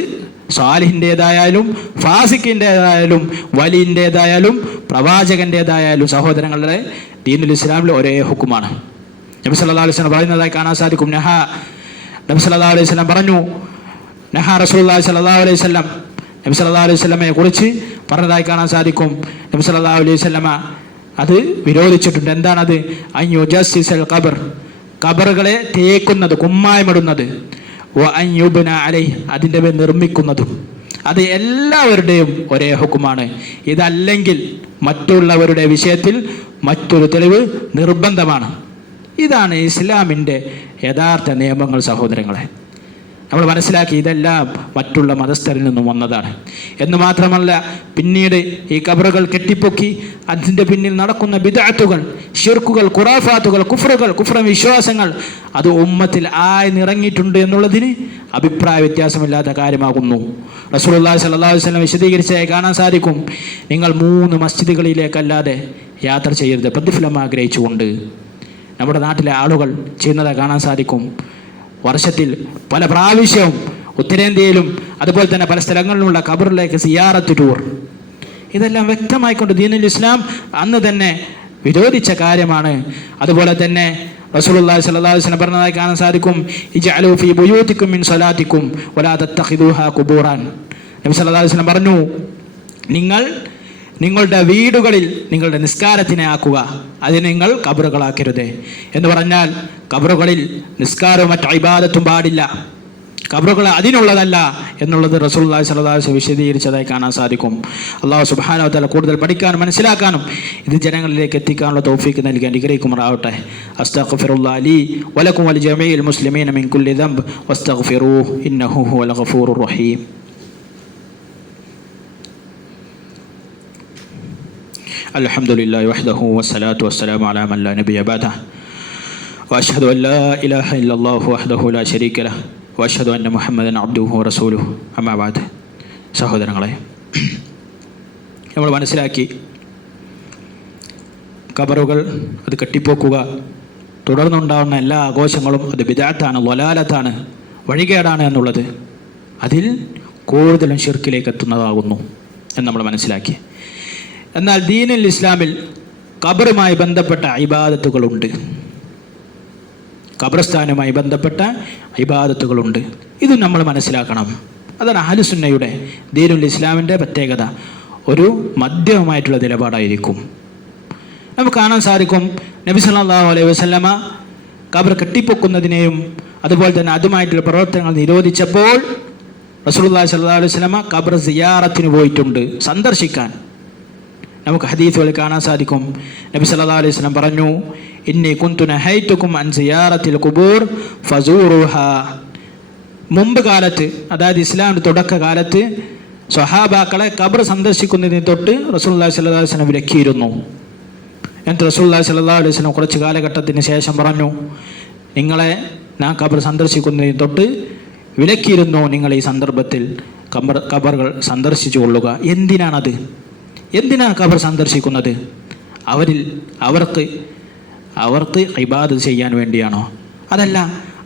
സാലിഹിൻ്റേതായാലും ഫാസിക്കിൻ്റേതായാലും വലിൻ്റേതായാലും പ്രവാചകൻ്റേതായാലും സഹോദരങ്ങളുടെ ദീനുൽ ഇസ്ലാമിൽ ഒരേ ഹുക്കുമാണ്. നബി സല്ലല്ലാഹു അലൈഹി വസല്ലം പറയുന്നതായി കാണാൻ സാധിക്കും. നബി സല്ലല്ലാഹു അലൈഹി വസല്ലം പറഞ്ഞു, റസൂലുള്ളാഹി സ്വല്ലല്ലാഹു അലൈഹി വസല്ലം നബി സല്ലല്ലാഹു അലൈഹി വസല്ലമയെ കുറിച്ച് പറഞ്ഞതായി കാണാൻ സാധിക്കും. നബി സല്ലല്ലാഹു അലൈഹി വസല്ലമ അത് വിരോധിച്ചിട്ടുണ്ട്. എന്താണത്? അൻയുജസ്സിസൽ ഖബർ, ഖബറുകളെ തേക്കുന്നത്, കുമ്മായമിടുന്നത്, വഅൻയുബ്ന അലൈഹി, അതിൻ്റെ മേൽ നിർമ്മിക്കുന്നതും. അത് എല്ലാവരുടെയും ഒരേ ഹുക്കുമാണ്. ഇതല്ലെങ്കിൽ മറ്റുള്ളവരുടെ വിഷയത്തിൽ മറ്റൊരു തെളിവ് നിർബന്ധമാണ്. ഇതാണ് ഇസ്ലാമിൻ്റെ യഥാർത്ഥ നിയമങ്ങൾ സഹോദരങ്ങളെ. നമ്മൾ മനസ്സിലാക്കി ഇതെല്ലാം മറ്റുള്ള മതസ്ഥരിൽ നിന്നും വന്നതാണ് എന്ന് മാത്രമല്ല, പിന്നീട് ഈ ഖബറുകൾ കെട്ടിപ്പൊക്കി അതിൻ്റെ പിന്നിൽ നടക്കുന്ന ബിദ്അത്തുകൾ, ശിർക്കുകൾ, ഖുറാഫാത്തുകൾ, കുഫ്ര വിശ്വാസങ്ങൾ അത് ഉമ്മത്തിൽ നിറങ്ങിയിട്ടുണ്ട് എന്നുള്ളതിന് അഭിപ്രായ വ്യത്യാസമില്ലാത്ത കാര്യമാകുന്നു. റസൂലുള്ളാഹി സ്വല്ലല്ലാഹു അലൈഹി വസല്ലം വിശദീകരിച്ചതായി കാണാൻ സാധിക്കും, നിങ്ങൾ 3 മസ്ജിദുകളിലേക്കല്ലാതെ യാത്ര ചെയ്യരുത് പ്രതിഫലം ആഗ്രഹിച്ചുകൊണ്ട്. നമ്മുടെ നാട്ടിലെ ആളുകൾ ചെയ്യുന്നതായി കാണാൻ സാധിക്കും. വർഷത്തിൽ പല പ്രാവശ്യവും ഉത്തരേന്ത്യയിലും അതുപോലെ തന്നെ പല സ്ഥലങ്ങളിലുമുള്ള ഖബറിലേക്ക് സിയാറത്ത് ടൂർ. ഇതെല്ലാം വ്യക്തമായിക്കൊണ്ട് ദീനുൽ ഇസ്ലാം അന്ന് തന്നെ വിരോധിച്ച കാര്യമാണ്. അതുപോലെ തന്നെ റസൂലുള്ളാഹി സ്വല്ലല്ലാഹു അലൈഹി വസല്ലം പറഞ്ഞതായി കാണാൻ സാധിക്കും, ഇജ്അലൂ ഫീ ബുയൂതികും മിൻ സ്വലാത്തികും വലാ തത്തഖിദൂഹാ ഖുബൂറാൻ. നബി സല്ലല്ലാഹു അലൈഹി വസല്ലം പറഞ്ഞു, നിങ്ങൾ നിങ്ങളുടെ വീടുകളിൽ നിങ്ങളുടെ നിസ്കാരത്തിനെ ആക്കുക, അതിന് നിങ്ങൾ ഖബറുകളാക്കരുത് എന്ന് പറഞ്ഞാൽ ഖബറുകളിൽ നിസ്കാരവും മറ്റ് ഇബാദത്തും പാടില്ല, ഖബറുകൾ അതിനുള്ളതല്ല എന്നുള്ളത് റസൂലുള്ളാഹി സ്വല്ലല്ലാഹു അലൈഹി വസല്ലം വിശദീകരിച്ചതായി കാണാൻ സാധിക്കും. അല്ലാഹു സുബ്ഹാനഹു വ തആല കൂടുതൽ പഠിക്കാനും മനസ്സിലാക്കാനും ഇത് ജനങ്ങളിലേക്ക് എത്തിക്കാനുള്ള തൗഫീഖ് നൽകി അനുഗ്രഹിക്കുമാറാവട്ടെ. അസ്തഗ്ഫിറുല്ലാഹി ലി വലക്കും വലിജമീഇൽ മുസ്ലിമീന മിൻ കുല്ലി ദംബ് വസ്തഗ്ഫിറൂഹു ഇന്നഹു ഹുവൽ ഗഫൂറുർ റഹീം. അൽഹംദുലില്ലാഹി വഹ്ദഹു വസ്സലാത്തു വസ്സലാമു അലാ മൻ ലാ നബിയ്യ ബഅദഹു വഅശ്ഹദു അൻ ലാ ഇലാഹ ഇല്ലല്ലാഹു വഹ്ദഹു ലാ ശരീക ലഹു വഅശ്ഹദു അന്ന മുഹമ്മദൻ അബ്ദുഹു വറസൂലുഹു അമ്മാ ബഅദ്. സഹോദരങ്ങളെ, നമ്മൾ മനസ്സിലാക്കി ഖബറുകൾ അത് കെട്ടിപ്പോക്കുക, തുടർന്നുണ്ടാകുന്ന എല്ലാ ആഘോഷങ്ങളും അത് ബിദ്അത്താണ്, ളലാലത്താണ്, വഴികേടാണ് എന്നുള്ളത് അതിൽ കൂടുതലും ശിർക്കിലേക്ക് എത്തുന്നതാകുന്നു എന്ന് നമ്മൾ മനസ്സിലാക്കി. എന്നാൽ ദീനുൽ ഇസ്ലാമിൽ ഖബറുമായി ബന്ധപ്പെട്ട ഇബാദത്തുകളുണ്ട്, ഖബർസ്ഥാനുമായി ബന്ധപ്പെട്ട ഇബാദത്തുകളുണ്ട്. ഇത് നമ്മൾ മനസ്സിലാക്കണം. അതാണ് അഹ്ലുസുന്നയുടെ ദീനുൽ ഇസ്ലാമിൻ്റെ പ്രത്യേകത. ഒരു മധ്യമമായിട്ടുള്ള നിലപാടായിരിക്കും. നമുക്ക് കാണാൻ സാധിക്കും, നബി സല്ലല്ലാഹു അലൈഹി വസല്ലമ ഖബർ കെട്ടിപ്പൊക്കുന്നതിനെയും അതുപോലെ തന്നെ അതുമായിട്ടുള്ള പ്രവർത്തനങ്ങൾ നിരോധിച്ചപ്പോൾ റസൂലുള്ളാഹി സ്വല്ലല്ലാഹു അലൈഹി വസല്ലമ ഖബർ സിയാറത്തിന് പോയിട്ടുണ്ട്, സന്ദർശിക്കാൻ. നമുക്ക് ഹദീസുകളിൽ കാണാൻ സാധിക്കും, നബി സല്ലല്ലാഹു അലൈഹി വസല്ലം പറഞ്ഞു, ഇന്നി കുന്തു നഹൈതുകും അൻ സിയാറത്തിൽ ഖുബൂർ ഫസൂറുഹാ. മുമ്പ് കാലത്ത്, അതായത് ഇസ്ലാമിൻ്റെ തുടക്കകാലത്ത് സ്വഹാബാക്കളെ ഖബർ സന്ദർശിക്കുന്നതിന് തൊട്ട് റസൂലുള്ളാഹി സ്വല്ലല്ലാഹു അലൈഹി വസല്ലം വിലക്കിയിരുന്നു. എന്നിട്ട് റസൂലുള്ളാഹി സ്വല്ലല്ലാഹു അലൈഹി വസല്ലം കുറച്ച് കാലഘട്ടത്തിന് ശേഷം പറഞ്ഞു, നിങ്ങളെ ഞാൻ ഖബർ സന്ദർശിക്കുന്നതിന് തൊട്ട് വിലക്കിയിരുന്നു, നിങ്ങൾ ഈ സന്ദർഭത്തിൽ ഖബറുകൾ സന്ദർശിച്ചു കൊള്ളുക. എന്തിനാണത്? എന്തിനാണ് ഖബർ സന്ദർശിക്കുന്നത്? അവർക്ക് ഇബാദത്ത് ചെയ്യാൻ വേണ്ടിയാണോ? അതല്ല,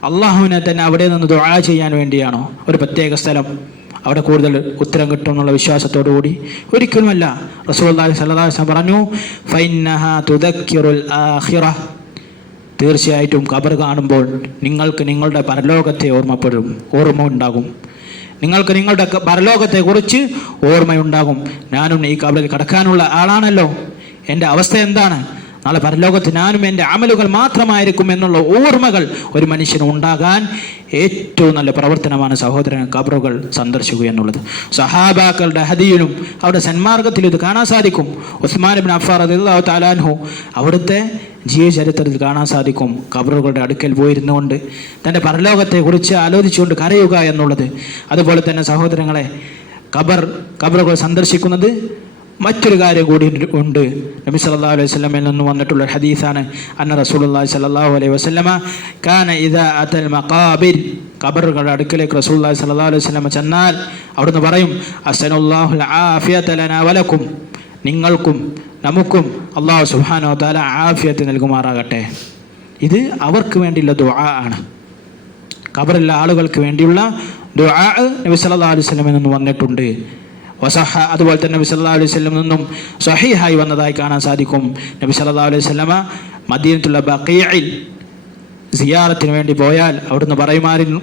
അള്ളാഹുവിനെ തന്നെ അവിടെ നിന്ന് ദുആ ചെയ്യാൻ വേണ്ടിയാണോ? ഒരു പ്രത്യേക സ്ഥലം, അവിടെ കൂടുതൽ ഉത്തരം കിട്ടും എന്നുള്ള വിശ്വാസത്തോടു കൂടി? ഒരിക്കലുമല്ല. റസൂലുള്ളാഹി സ്വല്ലല്ലാഹു അലൈഹി വസല്ലം പറഞ്ഞു, ഫഇന്നഹാ തുദക്കിറുൽ ആഖിറ. തീർച്ചയായിട്ടും ഖബർ കാണുമ്പോൾ നിങ്ങൾക്ക് നിങ്ങളുടെ പരലോകത്തെ ഓർമ്മ ഉണ്ടാകും. നിങ്ങൾക്ക് നിങ്ങളുടെ പരലോകത്തെക്കുറിച്ച് ഓർമ്മയുണ്ടാകും. ഞാനും ഈ ഖബറിൽ കടക്കാനുള്ള ആളാണല്ലോ, എൻ്റെ അവസ്ഥ എന്താണ്? നാളെ പരലോകത്ത് ഞാനും എൻ്റെ അമലുകൾ മാത്രമായിരിക്കും എന്നുള്ള ഓർമ്മകൾ ഒരു മനുഷ്യന് ഉണ്ടാകാൻ ഏറ്റവും നല്ല പ്രവർത്തനമാണ് സഹോദരൻ ഖബറുകൾ സന്ദർശിക്കുക എന്നുള്ളത്. സഹാബാക്കളുടെ ഹദിയിലും അവരുടെ സന്മാർഗത്തിലും ഇത് കാണാൻ സാധിക്കും. ഉസ്മാൻ ഇബ്നു അഫ്ഫാൻ റളിയല്ലാഹു തആല അൻഹു അവിടുത്തെ ജീവചരിത്രത്തിൽ കാണാൻ സാധിക്കും, ഖബറുകളുടെ അടുക്കൽ പോയിരുന്നുകൊണ്ട് തൻ്റെ പരലോകത്തെക്കുറിച്ച് ആലോചിച്ചുകൊണ്ട് കരയുക എന്നുള്ളത്. അതുപോലെ തന്നെ സഹോദരങ്ങളെ, ഖബറുകൾ സന്ദർശിക്കുന്നത് മറ്റൊരു കാര്യം കൂടി ഉണ്ട്. നബി സല്ലല്ലാഹു അലൈഹി വസല്ലമയിൽ നിന്ന് വന്നിട്ടുള്ള ഒരു ഹദീസാണ്, അന്ന റസൂലുള്ളാഹി സല്ലല്ലാഹു അലൈഹി വസല്ലമ കാന ഇദാ അതൽ മഖാബിർ. ഖബറുകളുടെ അടുക്കലേക്ക് റസൂലുള്ളാഹി സല്ലല്ലാഹു അലൈഹി വസല്ലമ ചെന്നാൽ അവിടുന്ന് പറയും, അസ്സനല്ലാഹുൽ ആഫിയത ലനാ വലക്കും. നിങ്ങൾക്കും നമുക്കും അല്ലാഹു സുബ്ഹാനഹു വ തആല ആഫിയത്ത് നൽകുമാറാകട്ടെ. ഇത് അവർക്ക് വേണ്ടിയുള്ള ദുആ ആണ്. ഖബറിലെ ആളുകൾക്ക് വേണ്ടിയുള്ള ദുആ നബി സല്ലല്ലാഹു അലൈഹി വസല്ലമയിൽ നിന്ന് വന്നിട്ടുണ്ട്. വസഹ, അതുപോലെ തന്നെ നബി സല്ലല്ലാഹു അലൈഹി വസല്ലം നിന്നും സ്വഹീഹായി വന്നതായി കാണാൻ സാധിക്കും. നബി സല്ലല്ലാഹു അലൈഹി വസല്ലമ മദീനത്തുള്ള ബഖീഇൽ സിയാറത്തിന് വേണ്ടി പോയാൽ അവിടുന്ന്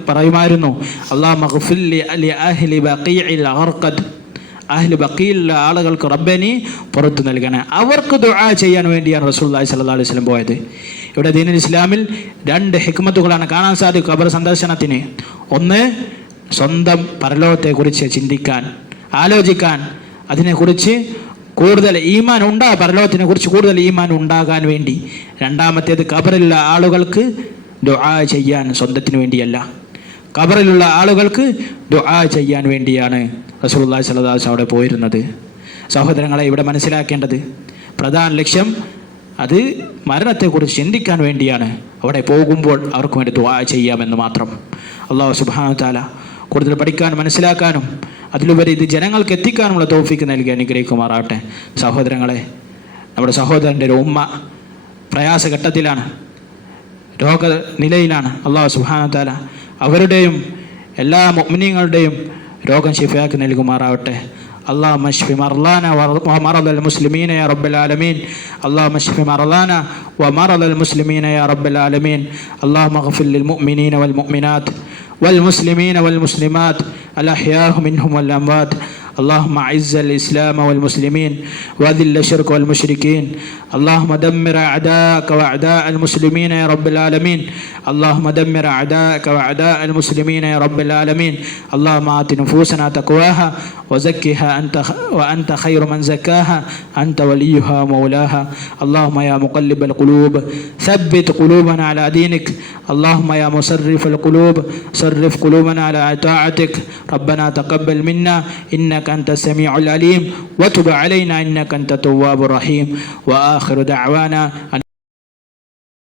പറയുമായിരുന്നു, അല്ലാഹുമ്മ ഗ്ഫിർ ലി അഹ്ലി ബഖീഇൽ ഗർഖദ്. അഹ്ലി ബഖീയിലെ ആളുകൾക്ക് റബ്ബനി പുറത്തു നൽകണേ. അവർക്ക് ദുആ ചെയ്യാൻ വേണ്ടിയാണ് റസൂലുള്ളാഹി സ്വല്ലല്ലാഹു അലൈഹി വസല്ലം പോയത്. ഇവിടെ ദീനുൽ ഇസ്ലാമിൽ 2 ഹിക്മത്തുകളാണ് കാണാൻ സാധിക്കും ഖബർ സന്ദർശനത്തിന്. ഒന്ന്, സ്വന്തം പരലോകത്തെക്കുറിച്ച് ചിന്തിക്കാൻ, ആലോചിക്കാൻ, അതിനെക്കുറിച്ച് കൂടുതൽ ഈമാൻ പരലോകത്തിനെ കുറിച്ച് കൂടുതൽ ഈമാൻ ഉണ്ടാകാൻ വേണ്ടി. രണ്ടാമത്തേത് ഖബറിലുള്ള ആളുകൾക്ക് ദുആ ചെയ്യാൻ, സ്വന്തത്തിന് വേണ്ടിയല്ല, ഖബറിലുള്ള ആളുകൾക്ക് ദുആ ചെയ്യാൻ വേണ്ടിയാണ് റസൂലുള്ളാഹി സ്വല്ലല്ലാഹു അലൈഹി വസല്ലം അവിടെ പോയിരുന്നത്. സഹോദരങ്ങളെ, ഇവിടെ മനസ്സിലാക്കേണ്ടത് പ്രധാന ലക്ഷ്യം അത് മരണത്തെക്കുറിച്ച് ചിന്തിക്കാൻ വേണ്ടിയാണ്. അവിടെ പോകുമ്പോൾ അവർക്ക് വേണ്ടി ദുആ ചെയ്യാമെന്ന് മാത്രം. അല്ലാഹു സുബ്ഹാനഹു വ തആല കൂടുതൽ പഠിക്കാനും മനസ്സിലാക്കാനും അതിലുപരി ഇത് ജനങ്ങൾക്ക് എത്തിക്കാനുള്ള തൗഫീക്ക് നൽകി അനുഗ്രഹിക്കുമാറാവട്ടെ. സഹോദരങ്ങളെ, നമ്മുടെ സഹോദരൻ്റെ ഒരു ഉമ്മ പ്രയാസഘട്ടത്തിലാണ്, രോഗനിലയിലാണ്. അല്ലാഹു സുബ്ഹാനഹു വ തആല അവരുടെയും എല്ലാ മുഅ്മിനീങ്ങളുടെയും രോഗം ശിഫയാക്കി നൽകുമാറാവട്ടെ. اللهم اشف مرضانا ومرض المسلمين يا رب العالمين. اللهم اشف مرضانا ومرض المسلمين يا رب العالمين. اللهم اغفر للمؤمنين والمؤمنات والمسلمين والمسلمات الأحياء منهم والأموات. اللهم أعز الإسلام والمسلمين وأذل الشرك والمشركين. اللهم دمر أعداءك وأعداء المسلمين يا رب العالمين. اللهم دمر أعداءك وأعداء المسلمين يا رب العالمين. اللهم آت نفوسنا تقواها وزكها وأنت خير من زكاها أنت وليها ومولاها. اللهم يا مقلب القلوب ثبت قلوبنا على دينك. اللهم يا مصرف القلوب صرف قلوبنا على طاعتك. ربنا تقبل منا إنك أنت السميع العليم وتب علينا إنك أنت التواب الرحيم. وآخر دعوانا